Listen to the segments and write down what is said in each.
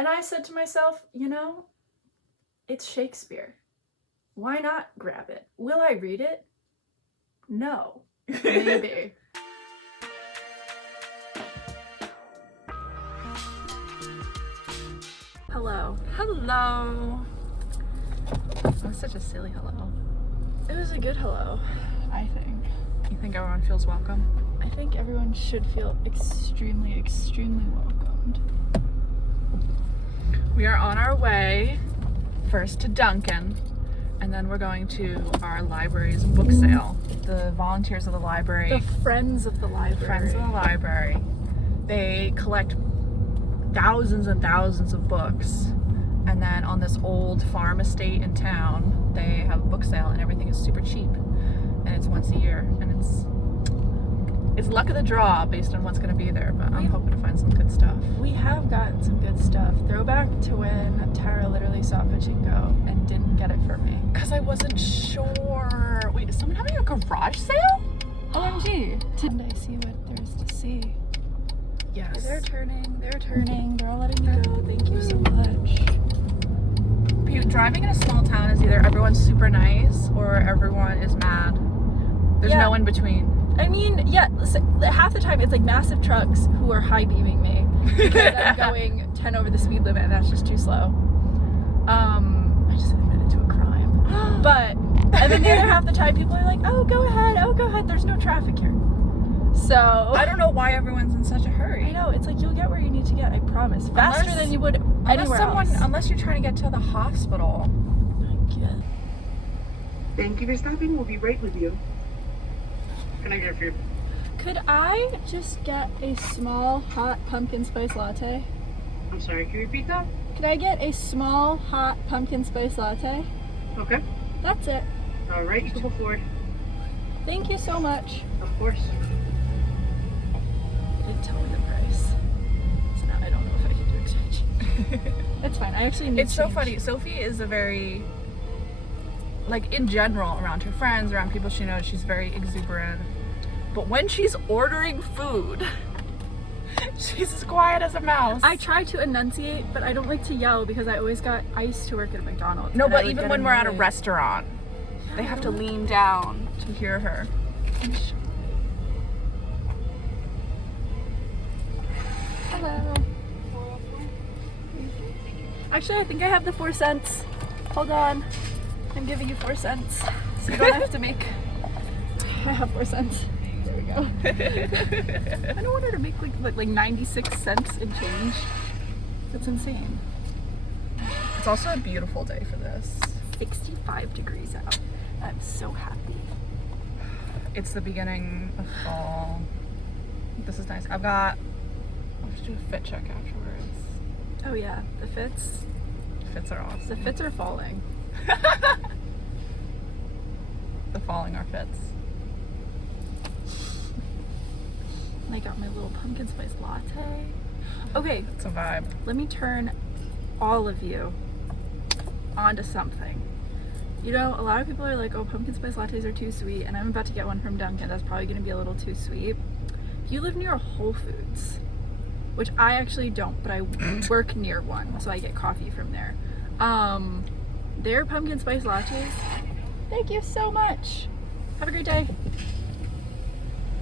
And I said to myself, it's Shakespeare. Why not grab it? Will I read it? No. Maybe. Hello. Hello. That was such a silly hello. It was a good hello, I think. You think everyone feels welcome? I think everyone should feel extremely, extremely welcomed. We are on our way first to Duncan, and then we're going to our library's book sale. The volunteers of the library. The friends of the library. Friends of the library. They collect thousands and thousands of books, and then on this old farm estate in town, they have a book sale, and everything is super cheap. And it's once a year, and it's luck of the draw based on what's going to be there, but I'm hoping to find some good stuff. We have gotten some good stuff. Throwback to when Tara literally saw Pachinko and didn't get it for me. Because I wasn't sure. Wait, is someone having a garage sale? OMG. Didn't I see what there is to see? Yes. They're turning, they're all letting me go. Thank you so much. Driving in a small town is either everyone's super nice or everyone is mad. There's no in between. I mean, yeah, half the time it's like massive trucks who are high beaming me because I'm going 10 over the speed limit and that's just too slow. I just admitted to a crime. But, and then the other half the time people are like, oh, go ahead, there's no traffic here. So I don't know why everyone's in such a hurry. I know, it's like you'll get where you need to get, I promise. Faster than you would anywhere else. Unless you're trying to get to the hospital. Thank you for stopping. We'll be right with you. Can I get it for you? Could I just get a small hot pumpkin spice latte? I'm sorry, can you repeat that? Could I get a small hot pumpkin spice latte? Okay. That's it. All right, you can go forward. Thank you so much. Of course. You didn't tell me the price. So now I don't know if I can do exchange. It's fine. I actually need It's so change. funny. Sophie is a very, like in general, around her friends, around people she knows, she's very exuberant. But when she's ordering food, she's as quiet as a mouse. I try to enunciate, but I don't like to yell because I used to work at a McDonald's. No, and I but would even get when we're at a annoyed. restaurant, they have to lean down to hear her. Hello. Actually, I think I have the 4 cents. Hold on. I'm giving you 4 cents. So you don't have to make... I have 4 cents. There we go. I don't want her to make like 96 cents in change. That's insane. It's also a beautiful day for this. 65 degrees out. I'm so happy. It's the beginning of fall. This is nice. I'll have to do a fit check afterwards. Oh yeah, the fits. Fits are awesome. The fits are falling. The falling are fits. And I got my little pumpkin spice latte. Okay, It's a vibe. let me turn all of you onto something. You know, a lot of people are like, oh, pumpkin spice lattes are too sweet, and I'm about to get one from Dunkin'. That's probably going to be a little too sweet. If you live near a Whole Foods, which I actually don't, but I work near one, so I get coffee from there. Their pumpkin spice lattes, thank you so much. Have a great day.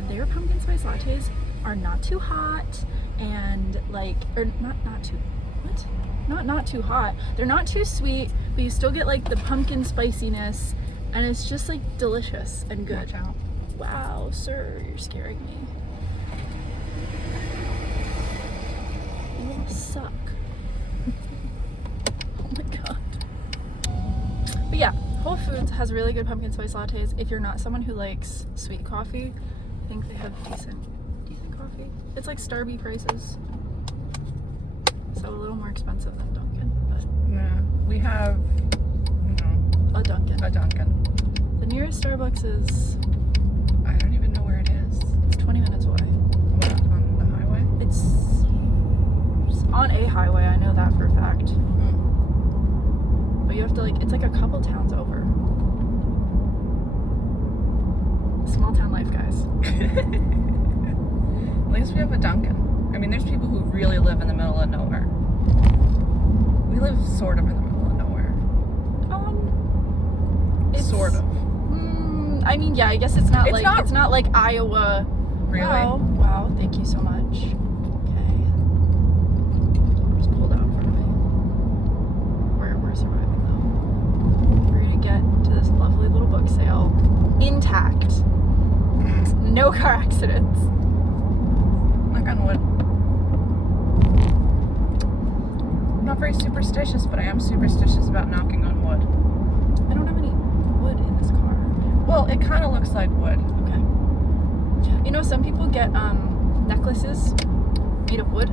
Their pumpkin spice lattes are not too hot and like, or not too, what? Not too hot. They're not too sweet, but you still get like the pumpkin spiciness, and it's just like delicious and good. Watch out. Wow, sir, you're scaring me. You all suck. Oh my god. But yeah, Whole Foods has really good pumpkin spice lattes. If you're not someone who likes sweet coffee, I think they have decent coffee. It's like Starbucks prices. So a little more expensive than Dunkin', but Yeah. We have, a Dunkin'. a Dunkin'. The nearest Starbucks is, I don't even know where it is. it's 20 minutes away. What, on the highway? It's on a highway, I know that for a fact. But you have to like, it's like a couple towns over. Small town life, guys. At least we have a Dunkin'. I mean, there's people who really live in the middle of nowhere. live sort of in the middle of nowhere. It's Sort of. I mean, yeah, I guess it's not It's not- it's not like Iowa. Really? Wow, thank you so much. Okay. Just pulled out in front of me. We're surviving though. We're gonna get to this lovely little book sale intact. No car accidents. Knock on wood. I'm not very superstitious, but I am superstitious about knocking on wood. I don't have any wood in this car. Well, it kind of looks like wood. Okay. You know, some people get necklaces made of wood.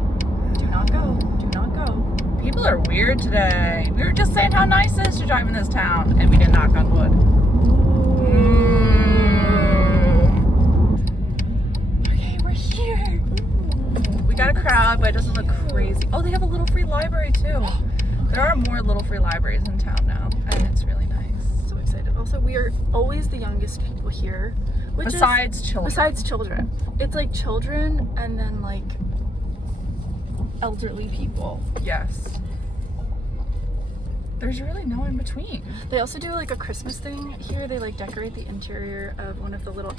Do not go. Do not go. People are weird today. We were just saying how nice it is to drive in this town, and we didn't knock on wood. Okay, we're here. We got a crowd, but it doesn't look crazy. Oh, they have a little free library too. There are more little free libraries in town now, and it's really nice. So excited. Also, we are always the youngest people here. Which Besides children. Besides children. It's like children and then like elderly people. Yes. There's really no in between. They also do like a Christmas thing here. They like decorate the interior of one of the little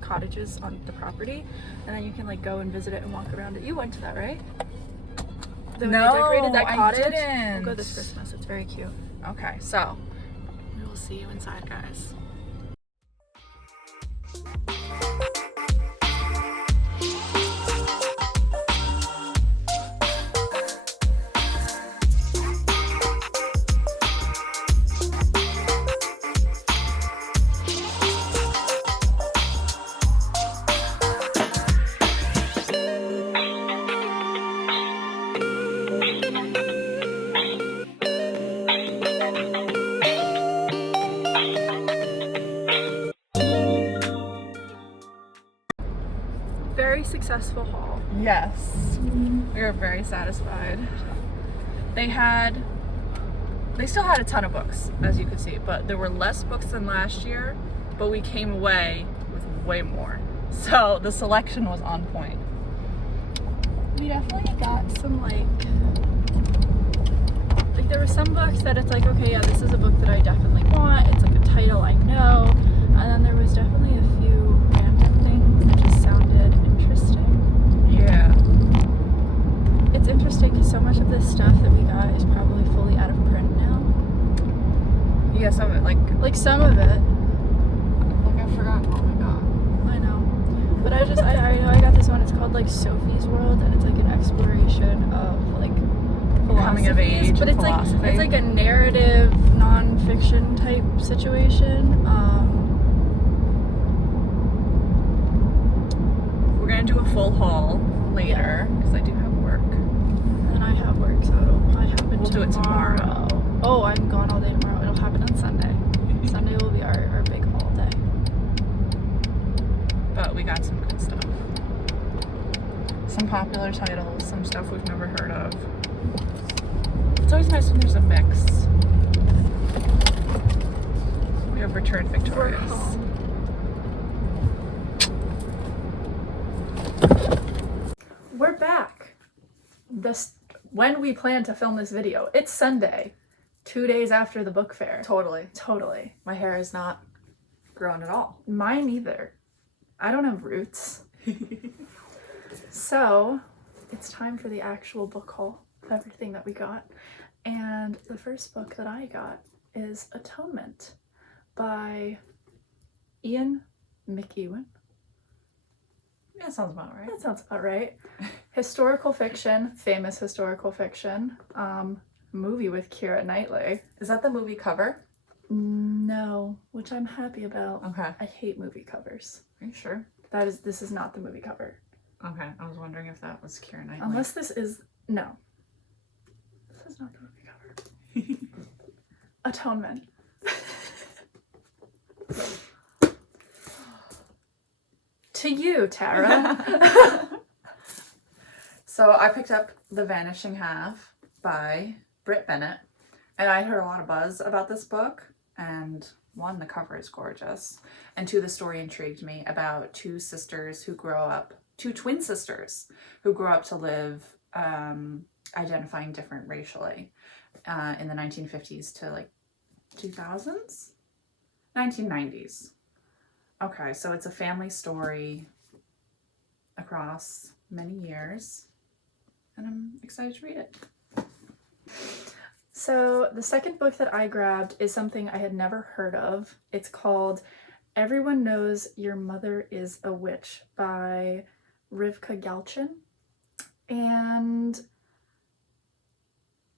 cottages on the property, and then you can like go and visit it and walk around it. You went to that, right? When No, they decorated that I cottage. didn't. We'll go this Christmas. It's very cute. Okay, so We will see you inside, guys. Very successful haul. yes, we were very satisfied. They still had a ton of books, as you could see, but there were less books than last year, but we came away with way more. So the selection was on point. We definitely got some like there were some books that it's like, okay, yeah, this is a book that I definitely want. It's like a title I know. And then there was definitely a few random things that just sounded interesting. Yeah. It's interesting because so much of this stuff that we got is probably fully out of print now. Yeah, some of it, Like some of it. I forgot what we got. I know. But I know I got this one. It's called like Sophie's World, and it's like an exploration of like Coming of philosophies, age but and it's philosophy. like a narrative non-fiction type situation. We're gonna do a full haul later because I do have work. And I have work, so it'll probably happen We'll do it tomorrow. Oh, I'm gone all day tomorrow. It'll happen on Sunday. Sunday will be our big haul day. But we got some good stuff. Some popular titles, some stuff we've never heard of. It's always nice when there's a mix. We have Returned Victorious. We're back. When we plan to film this video, it's Sunday, 2 days after the book fair. Totally. My hair is not grown at all. Mine either. I don't have roots. So, it's time for the actual book haul of everything that we got. And the first book that I got is Atonement by Ian McEwan. Yeah, that sounds about right. That sounds about right. Historical fiction, famous historical fiction. Movie with Keira Knightley. Is that the movie cover? No, which I'm happy about. Okay. I hate movie covers. Are you sure? This is not the movie cover. Okay, I was wondering if that was Keira Knightley. Unless this is, no. This is not the movie cover. Atonement. To you, Tara. So I picked up The Vanishing Half by Britt Bennett, and I'd heard a lot of buzz about this book, and one, the cover is gorgeous, and two, the story intrigued me about two twin sisters who grow up to live identifying different racially in the 1950s to like 2000s? 1990s. Okay, so it's a family story across many years, and I'm excited to read it. So the second book that I grabbed is something I had never heard of. It's called Everyone Knows Your Mother is a Witch by Rivka Galchen. And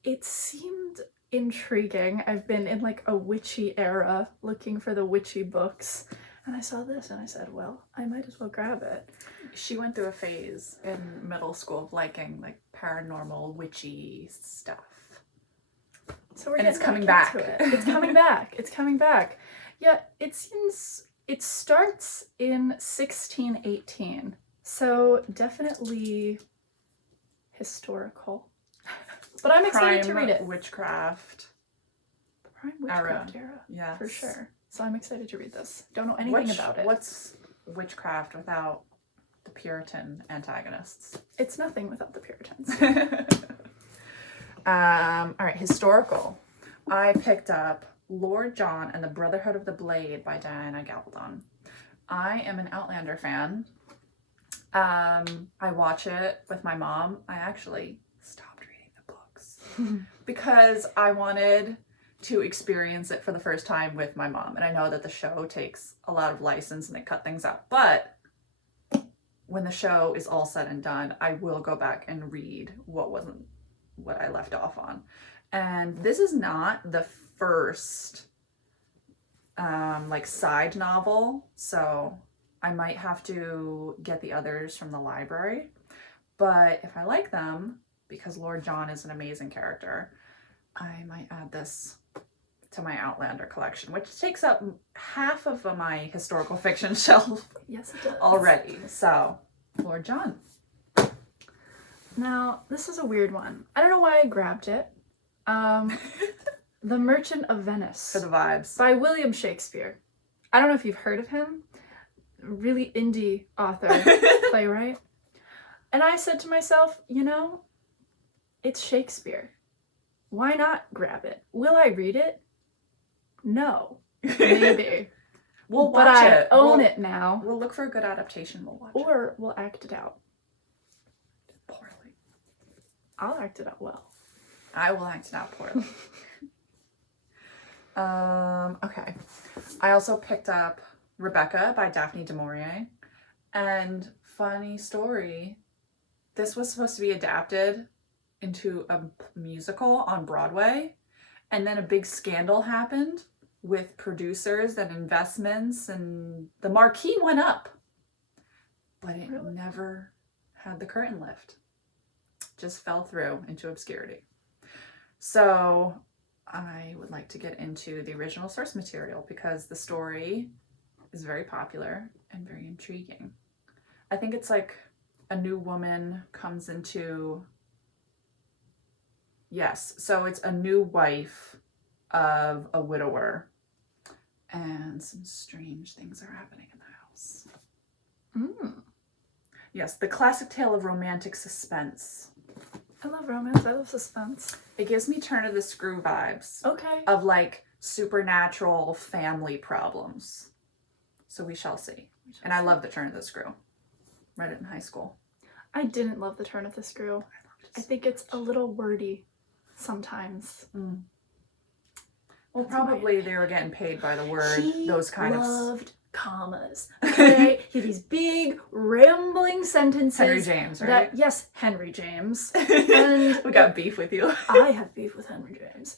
it seemed intriguing. I've been in like a witchy era looking for the witchy books. And I saw this and I said, well, I might as well grab it. She went through a phase in middle school of liking like paranormal, witchy stuff. So we're And it's getting coming back. into it. It's coming back. It's coming back. Yeah, it seems it starts in 1618. So definitely historical. But I'm excited to read it. Witchcraft. The prime witchcraft era. Yes. For sure. So I'm excited to read this. Don't know anything about it. What's witchcraft without the Puritan antagonists? It's nothing without the Puritans. All right, historical. I picked up Lord John and the Brotherhood of the Blade by Diana Gabaldon. I am an Outlander fan. I watch it with my mom. I actually stopped reading the books because I wanted to experience it for the first time with my mom. And I know that the show takes a lot of license and they cut things out. But when the show is all said and done, I will go back and read what I left off on. And this is not the first like side novel, so I might have to get the others from the library. But if I like them, because Lord John is an amazing character, I might add this to my Outlander collection, which takes up half of my historical fiction shelf. Yes, it does. Already. So, Lord John. Now, this is a weird one. I don't know why I grabbed it. The Merchant of Venice. For the vibes. By William Shakespeare. I don't know if you've heard of him. Really indie author, playwright. And I said to myself, you know, it's Shakespeare. Why not grab it? Will I read it? No. Maybe. We'll but watch I it. own it now. We'll look for a good adaptation. We'll watch it. Or we'll act it out. Poorly. I'll act it out well. I will act it out poorly. Okay. I also picked up Rebecca by Daphne du Maurier. And funny story, this was supposed to be adapted into a musical on Broadway. And then a big scandal happened with producers and investments, and the marquee went up. But it never had the curtain lift. Just fell through into obscurity. So I would like to get into the original source material because the story is very popular and very intriguing. I think it's like a new woman comes into... Yes, so it's a new wife of a widower, and some strange things are happening in the house. Yes, the classic tale of romantic suspense. I love romance. I love suspense. It gives me Turn of the Screw vibes. Okay. Of like supernatural family problems. So we shall see. And I love the Turn of the Screw. Read it in high school. I didn't love the Turn of the Screw. I think it's a little wordy sometimes. Well, probably they were getting paid by the word. Those kind He of... loved commas. Okay? He had these big, rambling sentences. Henry James, right? Yes, Henry James. And we got beef with you. I have beef with Henry James.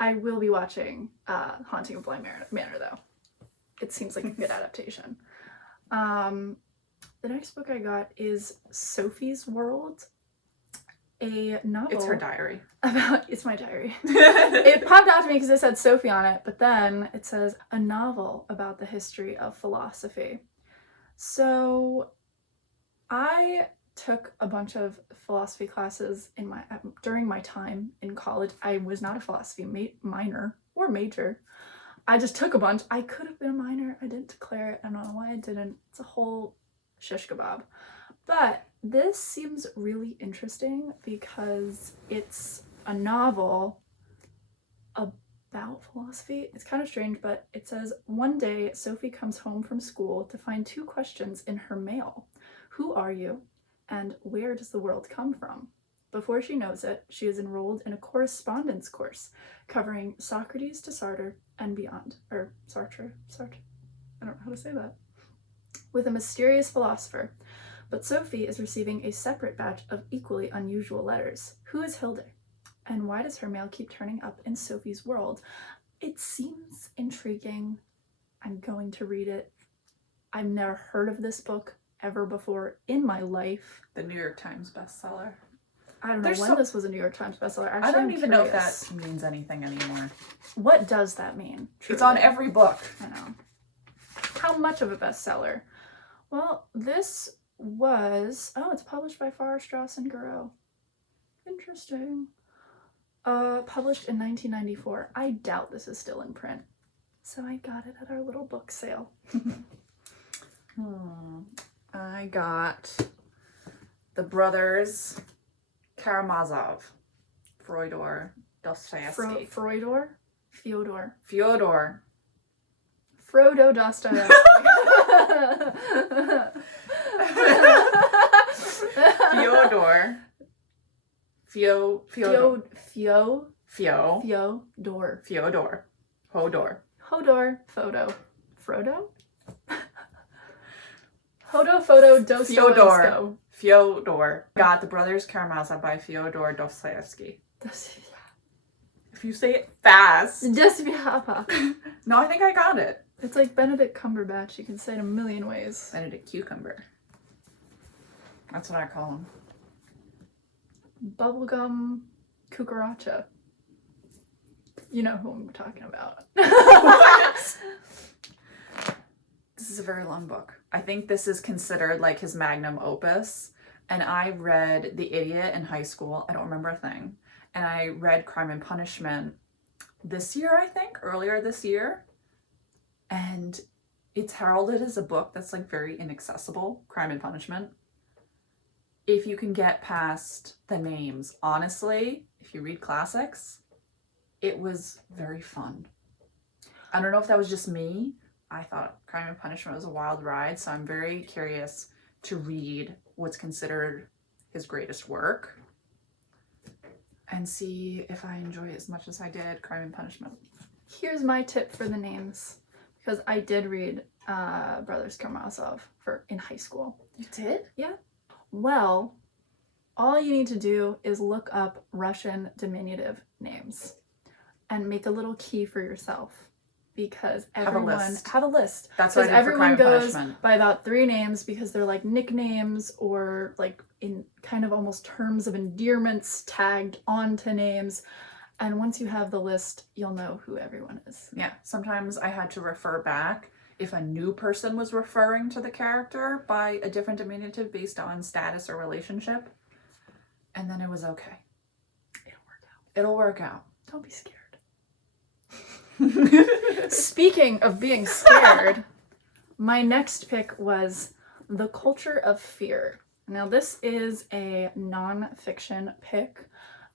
I will be watching Haunting of Bly Manor, though. It seems like a good adaptation. The next book I got is Sophie's World, a novel. It's her diary. It's my diary. It popped out to me because it said Sophie on it, but then it says a novel about the history of philosophy. So I took a bunch of philosophy classes during my time in college. I was not a philosophy minor or major. I just took a bunch. I could have been a minor. I didn't declare it. I don't know why I didn't. It's a whole shish kebab. But This seems really interesting because it's a novel about philosophy. It's kind of strange, but it says, one day Sophie comes home from school to find 2 questions in her mail. Who are you? And where does the world come from? Before she knows it, she is enrolled in a correspondence course covering Socrates to Sartre and beyond. Or Sartre. I don't know how to say that. With a mysterious philosopher. But Sophie is receiving a separate batch of equally unusual letters. Who is Hilde? And why does her mail keep turning up in Sophie's world? It seems intriguing. I'm going to read it. I've never heard of this book ever before in my life. The New York Times bestseller. I don't know when this was a New York Times bestseller. Actually, I don't even know if curious. that means anything anymore. What does that mean? Truly? It's on every book. I know. How much of a bestseller? Well, this was... Oh, it's published by Farrar, Straus and Giroux. Interesting. Published in 1994. I doubt this is still in print. So I got it at our little book sale. I got the brothers Karamazov, Fyodor Dostoevsky. Fyodor? Fyodor. Fyodor. Frodo Dostoevsky. Fyodor. Fyodor. Hodor. Photo. Frodo? Photo Dostoevsky. Fyodor. Got the brothers Karamazov by Fyodor Dostoevsky. If you say it fast. No, I think I got it. It's like Benedict Cumberbatch. You can say it a million ways. Benedict Cucumber. That's what I call him. Bubblegum Cucaracha. You know who I'm talking about. What? This is a very long book. I think this is considered like his magnum opus. And I read The Idiot in high school. I don't remember a thing. And I read Crime and Punishment this year, I think, earlier this year. And it's heralded as a book that's like very inaccessible, Crime and Punishment. If you can get past the names, honestly, if you read classics, it was very fun. I don't know if that was just me. I thought Crime and Punishment was a wild ride, so I'm very curious to read what's considered his greatest work and see if I enjoy it as much as I did Crime and Punishment. Here's my tip for the names, because I did read Brothers Karamazov in high school. You did? Yeah. Well, all you need to do is look up Russian diminutive names and make a little key for yourself, because everyone have a list. That's what I did everyone for Crime and goes Punishment. by about 3 names because they're like nicknames or like in kind of almost terms of endearments tagged onto names. And once you have the list, you'll know who everyone is. Yeah, sometimes I had to refer back if a new person was referring to the character by a different diminutive based on status or relationship. And then it was okay. It'll work out. Don't be scared. Speaking of being scared, my next pick was The Culture of Fear. Now, this is a non-fiction pick.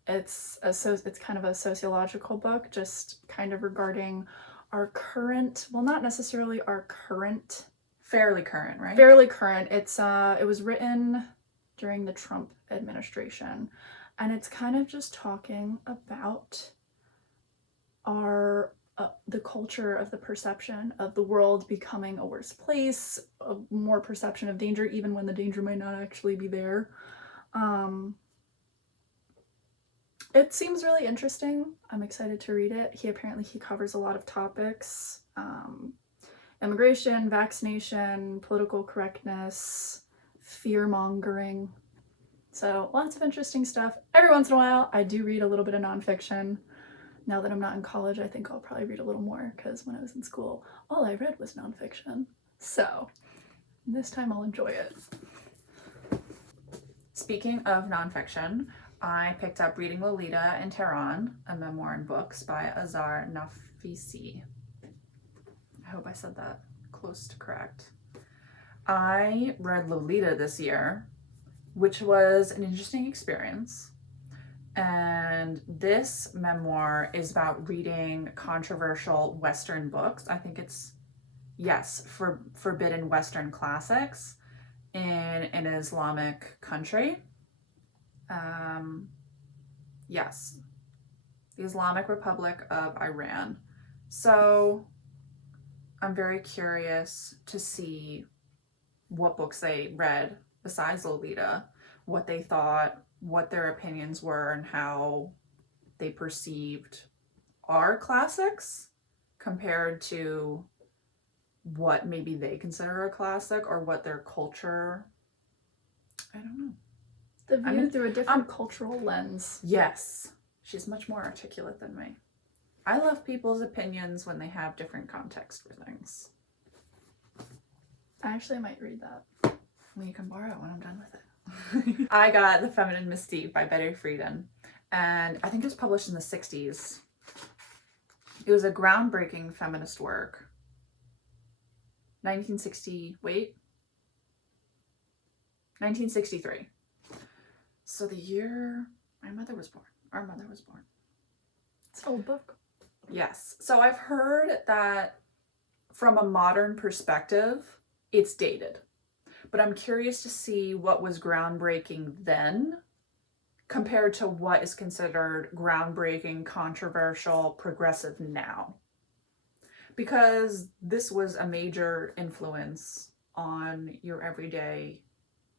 It's kind of a sociological book, just kind of regarding our current, well, not necessarily our current. Fairly current, right? Fairly current. It was written during the Trump administration, and it's kind of just talking about the culture of the perception of the world becoming a worse place, a more perception of danger, even when the danger might not actually be there. It seems really interesting. I'm excited to read it. He covers a lot of topics. Immigration, vaccination, political correctness, fear-mongering. So lots of interesting stuff. Every once in a while, I do read a little bit of nonfiction. Now that I'm not in college, I think I'll probably read a little more, because when I was in school, all I read was nonfiction. So this time I'll enjoy it. Speaking of nonfiction, I picked up Reading Lolita in Tehran, a memoir in books by Azar Nafisi. I hope I said that close to correct. I read Lolita this year, which was an interesting experience. And this memoir is about reading controversial Western books. I think it's, yes, for forbidden Western classics in an Islamic country. Yes, the Islamic Republic of Iran. So I'm very curious to see what books they read besides Lolita, what they thought, what their opinions were, and how they perceived our classics compared to what maybe they consider a classic or what their culture, I don't know. The view through a different cultural lens. Yes, she's much more articulate than me. I love people's opinions when they have different context for things. Actually, I might read that. Well, you can borrow it when I'm done with it. I got The Feminine Mystique by Betty Friedan, and I think it was published in the 60s. It was a groundbreaking feminist work. 1963. So the year my mother was born, our mother was born. It's an old book. Yes. So I've heard that from a modern perspective, it's dated. But I'm curious to see what was groundbreaking then compared to what is considered groundbreaking, controversial, progressive now. Because this was a major influence on your everyday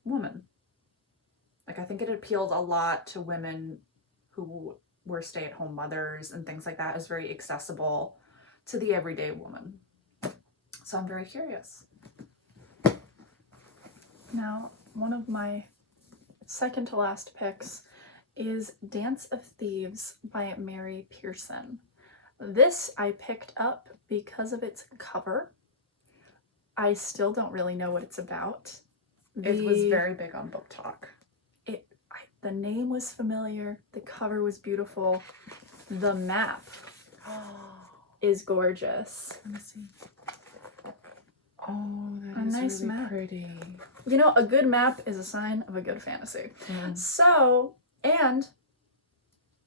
woman. Like, I think it appealed a lot to women who were stay-at-home mothers and things like that. It was very accessible to the everyday woman. So I'm very curious. Now, one of my second to last picks is Dance of Thieves by Mary Pearson. This I picked up because of its cover. I still don't really know what it's about. It was very big on Book Talk. The name was familiar. The cover was beautiful. The map is gorgeous. Let me see. Oh, that A is nice really map. pretty. You know, a good map is a sign of a good fantasy. So, and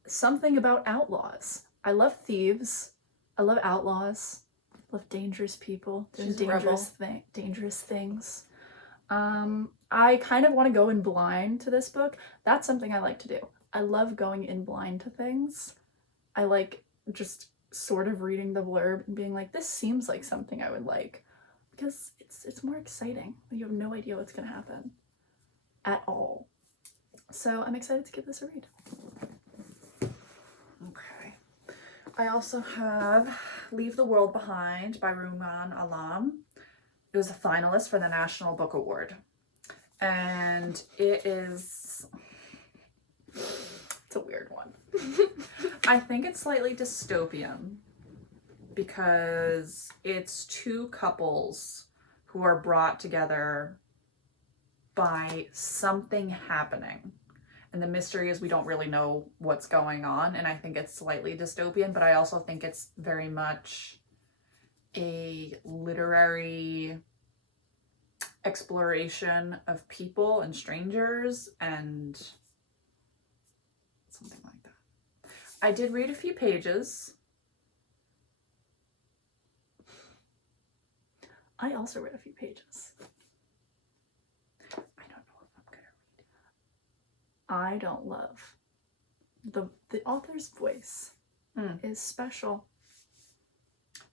something about outlaws. I love thieves. I love outlaws. I love dangerous people doing She's a rebel. dangerous things. I kind of want to go in blind to this book. That's something I like to do. I love going in blind to things. I like just sort of reading the blurb and being like, this seems like something I would like. Because it's more exciting. You have no idea what's going to happen at all. So I'm excited to give this a read. Okay. I also have Leave the World Behind by Rumaan Alam. It was a finalist for the National Book Award. And it's a weird one. I think it's slightly dystopian because it's two couples who are brought together by something happening. And the mystery is we don't really know what's going on. And I think it's slightly dystopian, but I also think it's very much a literary exploration of people and strangers and something like that. I did read a few pages. I also read a few pages. I don't know if I'm gonna read it. I don't love the author's voice is special.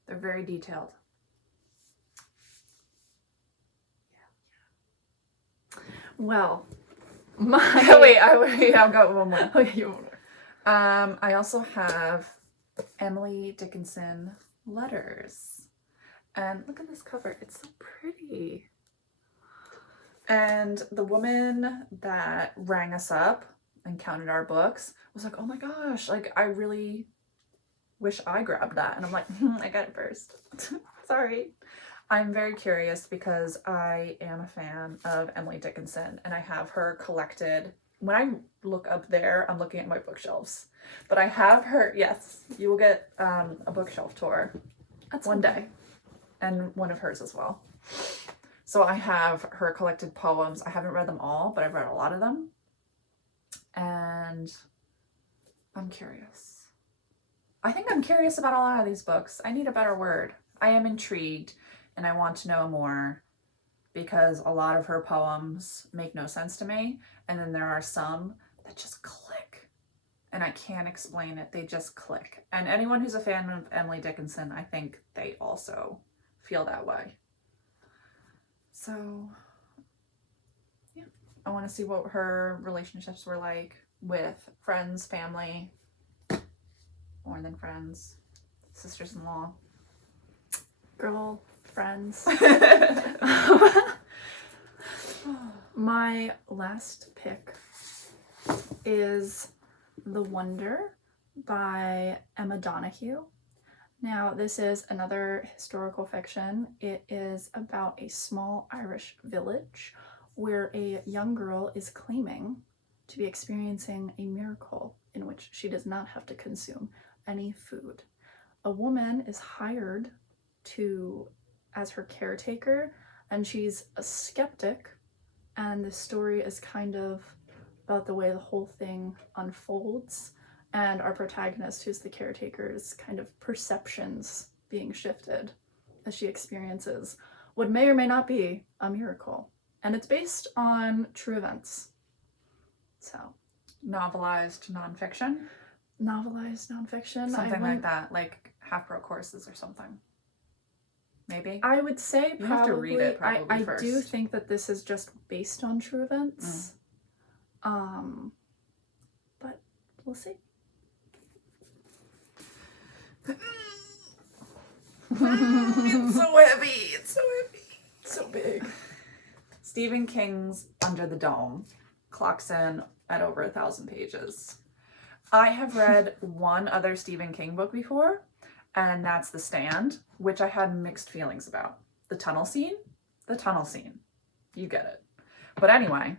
They're very detailed. Well, I've got one more. Okay, you want more. I also have Emily Dickinson Letters. And look at this cover. It's so pretty. And the woman that rang us up and counted our books was like, oh my gosh, like I really wish I grabbed that. And I'm like, I got it first. Sorry. I'm very curious because I am a fan of Emily Dickinson and I have her collected. When I look up there, I'm looking at my bookshelves. But I have her, yes, you will get a bookshelf tour That's one day. And one of hers as well. So I have her collected poems. I haven't read them all, but I've read a lot of them. And I'm curious. I think I'm curious about a lot of these books. I need a better word. I am intrigued and I want to know more because a lot of her poems make no sense to me. And then there are some that just click. And I can't explain it. They just click. And anyone who's a fan of Emily Dickinson, I think they also feel that way. So, yeah. I want to see what her relationships were like with friends, family, more than friends, sisters-in-law. Girl, friends. My last pick is The Wonder by Emma Donoghue. Now, this is another historical fiction. It is about a small Irish village where a young girl is claiming to be experiencing a miracle in which she does not have to consume any food. A woman is hired as her caretaker, and she's a skeptic, and the story is kind of about the way the whole thing unfolds, and our protagonist, who's the caretaker's kind of perceptions being shifted as she experiences what may or may not be a miracle. And it's based on true events. So, Novelized nonfiction? Novelized nonfiction. Something like that, like half-broke courses or something. Maybe? I would say you have to read it probably I first. do think that this is just based on true events. But we'll see. It's so heavy. It's so heavy. It's so big. Stephen King's Under the Dome clocks in at over 1,000 pages. I have read one other Stephen King book before, and that's The Stand, which I had mixed feelings about. The tunnel scene? The tunnel scene. You get it. But anyway,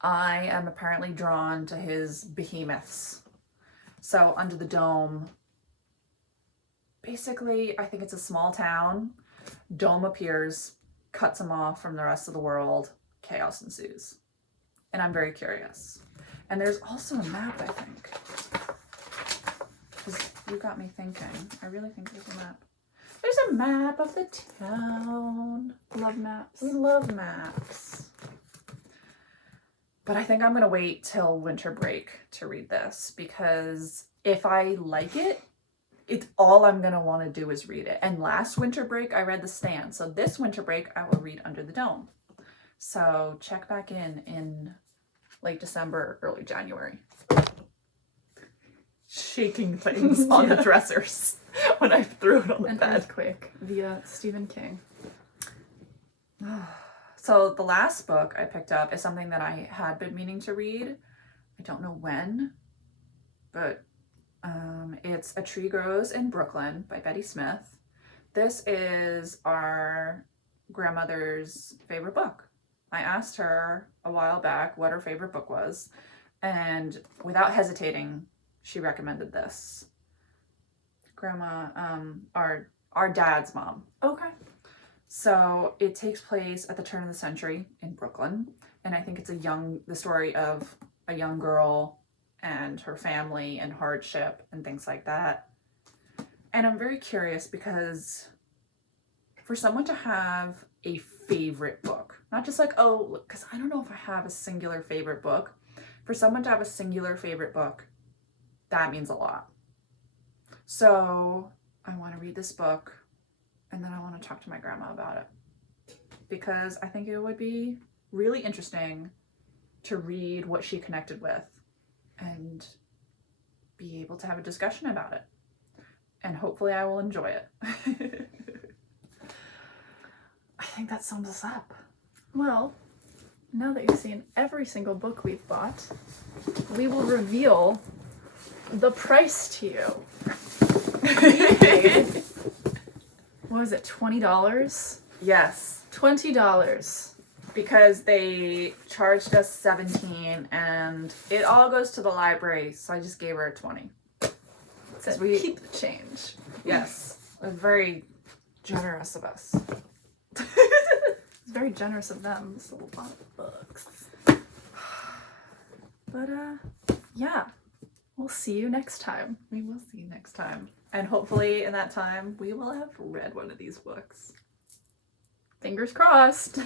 I am apparently drawn to his behemoths. So Under the Dome, basically, I think it's a small town. Dome appears, cuts him off from the rest of the world. Chaos ensues. And I'm very curious. And there's also a map, I think. Because you got me thinking. I really think there's a map. There's a map of the town. Love maps. We love maps. But I think I'm going to wait till winter break to read this. Because if I like it, it's all I'm going to want to do is read it. And last winter break, I read The Stand. So this winter break, I will read Under the Dome. So check back in late December, early January. Shaking things on the dressers when I threw it on the An bed. earthquake via Stephen King. So the last book I picked up is something that I had been meaning to read. I don't know when, but it's A Tree Grows in Brooklyn by Betty Smith. This is our grandmother's favorite book. I asked her a while back what her favorite book was, and without hesitating, she recommended this. Grandma, our dad's mom. Okay. So it takes place at the turn of the century in Brooklyn, and I think it's the story of a young girl and her family and hardship and things like that. And I'm very curious because for someone to have a favorite book, not just like, oh, because I don't know if I have a singular favorite book. For someone to have a singular favorite book, that means a lot. So I want to read this book, and then I want to talk to my grandma about it, because I think it would be really interesting to read what she connected with and be able to have a discussion about it. And hopefully I will enjoy it. I think that sums us up. Well, now that you've seen every single book we've bought, we will reveal the price to you. We paid, what was it, $20? Yes. $20. Because they charged us $17 and it all goes to the library, so I just gave her $20. So we keep the change. Yes. It was very generous of us. It's very generous of them. This little lot of books. But yeah, we'll see you next time. We will see you next time. And hopefully in that time, we will have read one of these books. Fingers crossed.